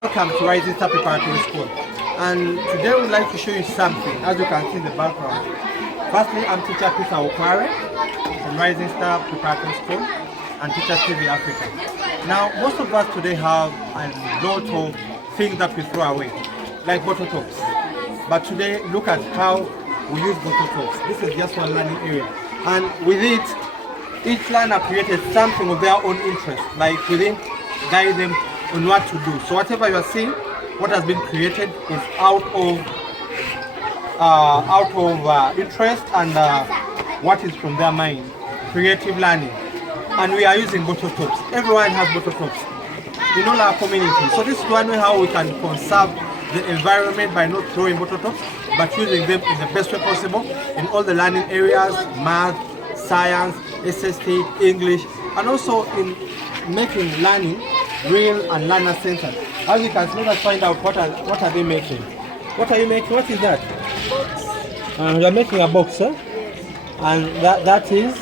Welcome to Rising Star Preparatory School, and today we'd like to show you something. As you can see in the background, firstly I'm teacher Peter Okware from Rising Star Preparatory School and Teacher TV Africa. Now most of us today have a lot of things that we throw away, like bottle tops, but today look at how we use bottle tops. This is just one learning area, and with it each learner created something of their own interest, like we didn't guide them on what to do. So whatever you are seeing, what has been created is out of interest and what is from their mind, creative learning. And we are using bottle tops. Everyone has bottle tops in all our communities. So this is one way how we can conserve the environment by not throwing bottle tops, but using them in the best way possible in all the learning areas, math, science, SST, English, and also in making learning real and learner centered. As you can see, let us find out what are they making. What are you making? What is that? You are making a box, huh? And that is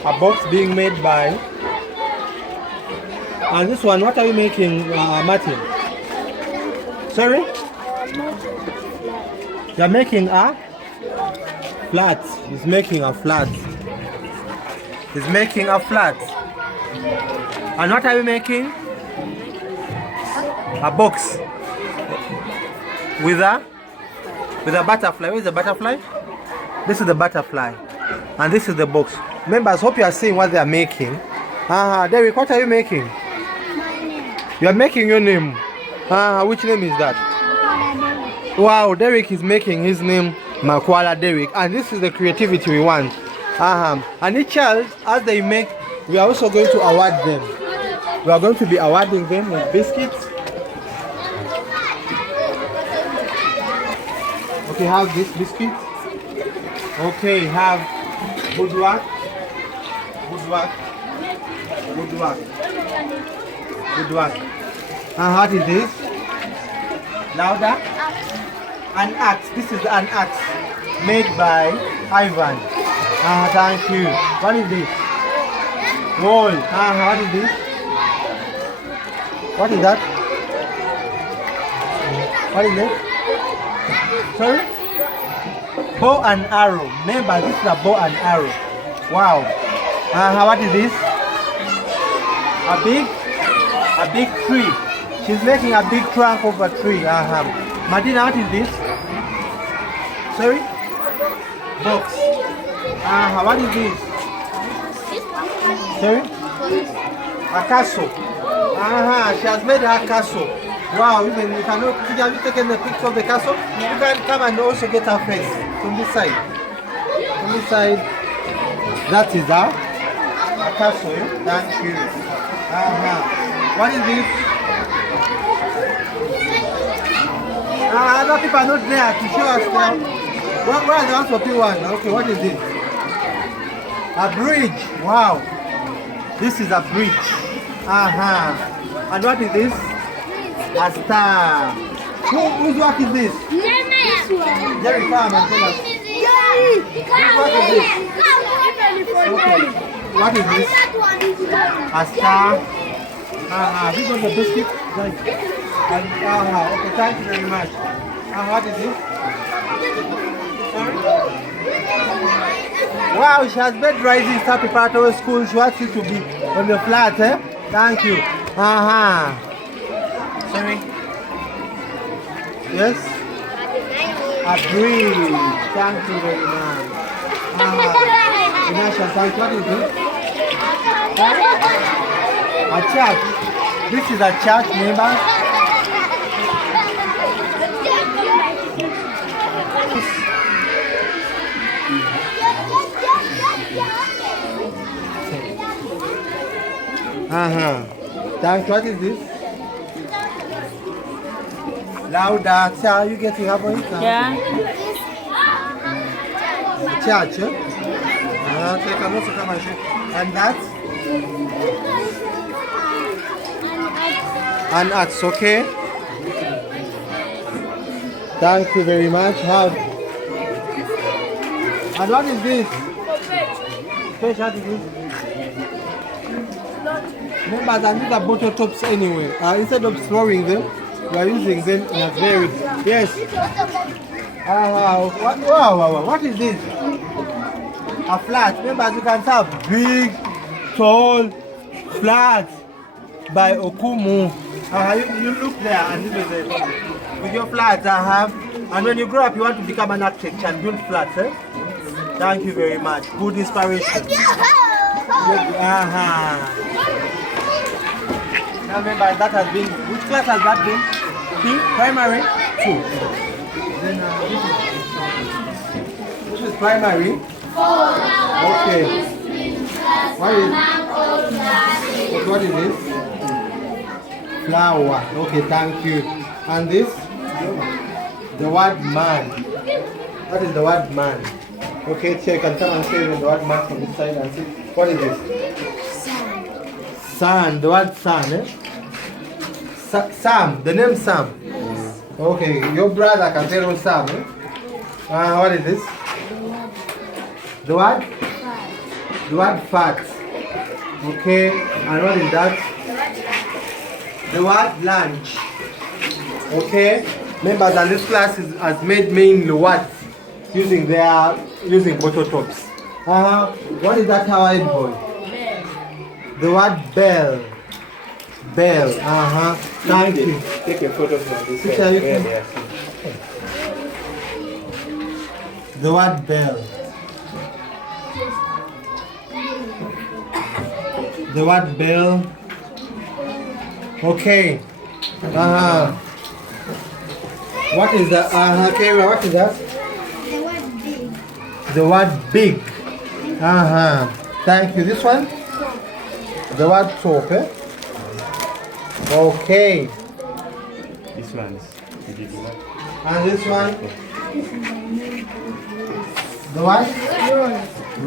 a box being made by. And this one, what are you making, Martin? Sorry? You are making a flat. He's making a flat. He's making a flat. And what are you making? A box with a butterfly. Where is the butterfly? This is the butterfly, and this is the box. Members, hope you are seeing what they are making. Derek, what are you making? You are making your name. Which name is that? Wow, Derek is making his name Makwala Derek, and this is the creativity we want. And each child, as they make, we are also going to award them. We are going to be awarding them with biscuits. Okay, have this biscuit. Okay, have good work. Good work. Good work. Good work. And what is this? Louder. An axe. This is an axe made by Ivan. Thank you. What is this? Roll. What is this? What is that? What is it? Sorry? Bow and arrow. Remember, this is a bow and arrow. Wow. What is this? A big tree. She's making a big trunk of a tree. Martina, what is this? Sorry? Box. What is this? Sorry? A castle. She has made her castle. Wow, even you cannot. Have you taken the picture of the castle? You can come and also get her face from this side. From this side, that is a castle. Thank you. What is this? Other people are not there to show us now. Where are the ones for P1? Okay, what is this? A bridge. Wow. This is a bridge. And what is this? A star. Whose work is this? Jerry, come and tell us. Whose work is this? Okay. What is this? A star. This is the biscuit. And, okay, thank you very much. What is this? Sorry? Wow, she has made Rising Star Preparatory School. She wants you to be on the flat, eh? Thank you. Sorry? Yes? A bridge. Thank you very much. Inasha, thank you. What is this? A church. This is a church, neighbor. Thank you. What is this? Louder. So are you getting up on it? Yeah. Church. So you can also come and show. And that? An axe, okay? Thank you very much. Have. And what is this? Fish, what is this? Remember that these are bottle tops anyway. Instead of throwing them, We are using them in a very yes. Wow. What is this? A flat. Remember, you can have big, tall, flat by Okumu. You look there and this is it. With your flats, and when you grow up, you want to become an architect and build flats. Eh? Thank you very much. Good inspiration. Now remember, that has been, which class has that been? Primary? 2. Then this is primary? 4. Okay. What is this? Flower. Okay, thank you. And this? The word man. What is the word man? Okay, check and come and say the word man from this side and see. What is this? Sun. The word sun, eh? Sam. The name Sam. Okay, your brother can tell Sam, eh? What is this? The word? The word fat. Okay, and what is that? The word lunch. Okay, members, and this class has made mainly what? Using bottle tops. What is that Hawaiian boy? The word bell. Bell. Thank you. Take a photo from this side. The word bell. The word bell. Okay. What is that? Kara, what is that? The word big. Thank you. This one? The word soap, eh? Okay. This one is. And this one? The what?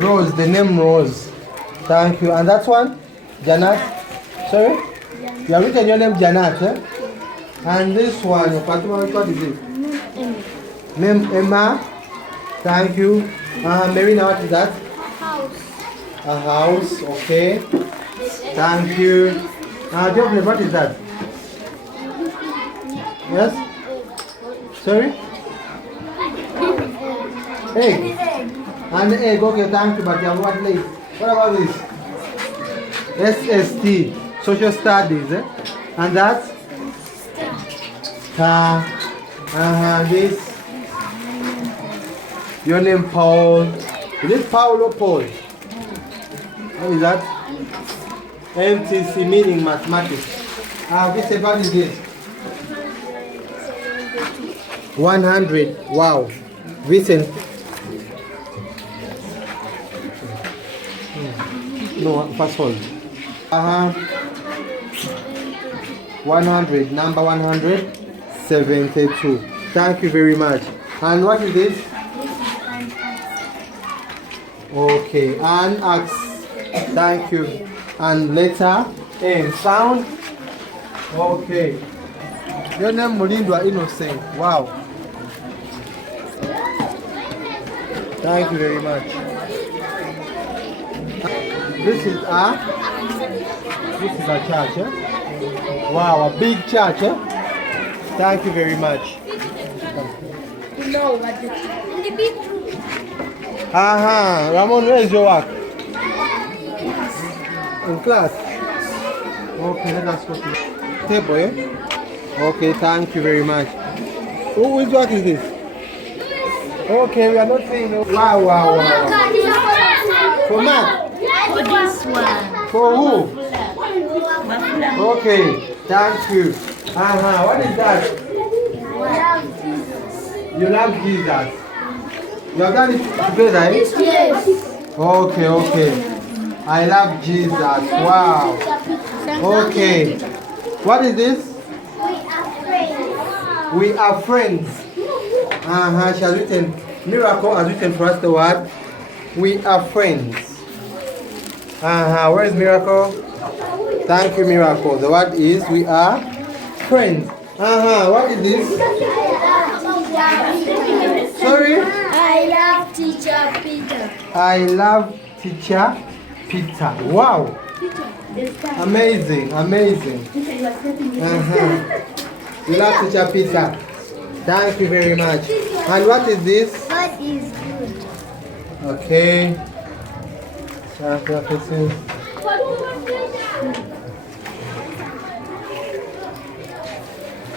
Rose. The name Rose. Thank you. And that one? Janat? Sorry? You have written your name Janat, eh? And this one, what is it? Name Emma. Thank you. Marina, what is that? A house, okay. Thank you. Joblin, what is that? Yes? Sorry? Egg. And egg, okay, thank you, but you have what late? What about this? SST, Social Studies, eh? And that? This. Your name Paul. Is it Paul or Paul? What is that? MTC, meaning mathematics. This about is this? 100. Wow. Vincent. No, first hold. 100. Number 172. Thank you very much. And what is this? Okay. And X. Thank you. And letter M. Sound. Okay. Your name Mulindwa Innocent. Wow. Thank you very much. This is a church. Eh? Wow, a big church. Eh? Thank you very much. No, but the big. Ramon, where is your work? In class. Okay, let us go to table. Eh? Okay, thank you very much. Which work is this? Okay, we are not saying no. Wow. For Mark? For this one. For who? Okay, thank you. What is that? You love Jesus. You have done it together, eh? Yes. Okay. I love Jesus. Wow. Okay. What is this? We are friends. She has written, Miracle has written for us the word, we are friends. Where is Miracle? Thank you, Miracle. The word is, we are friends. What is this? Sorry? I love Teacher Peter. I love Teacher Peter. Wow. Amazing. You love Teacher Peter. Thank you very much. And what is this? God is good. Okay.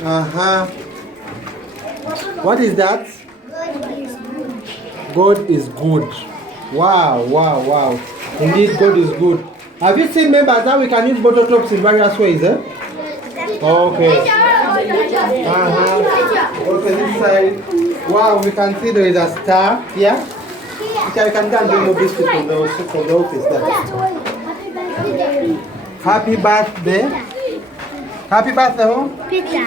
Uh-huh. What is that? God is good. God is good. Wow, wow, wow. Indeed, God is good. Have you seen, members, how we can use bottle tops in various ways, eh? Okay. Uh-huh. Okay, this side. Wow, we can see there is a star here. Teacher, you can go and bring your biscuit from the office there. Happy birthday. Happy birthday, home? Peter.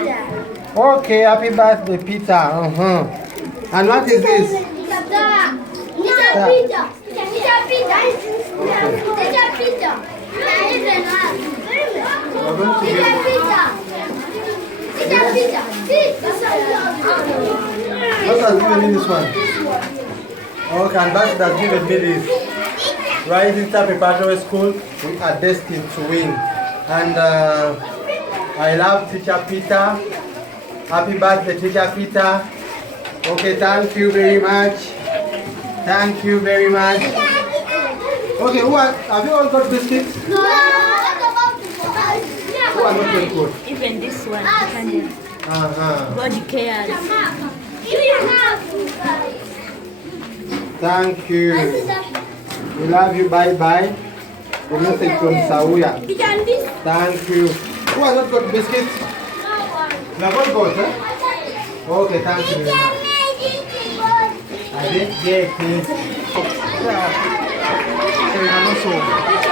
Okay, happy birthday, Peter. Uh-huh. And what is this? We're going to What has given me this one? Okay, and that has given me this. Rising Star Preparatory School, we are destined to win. And I love Teacher Peter. Happy birthday, Teacher Peter. Okay, thank you very much. Thank you very much. Okay, have you all got biscuits? Who are not very good? Even this one, Uh-huh. God cares. Thank you. We love you. Bye-bye. The message from Sauya. Thank you. Who has not got biscuits? You have all got, huh? Okay, thank you very much. I didn't get it. Yeah. Okay, I'm also.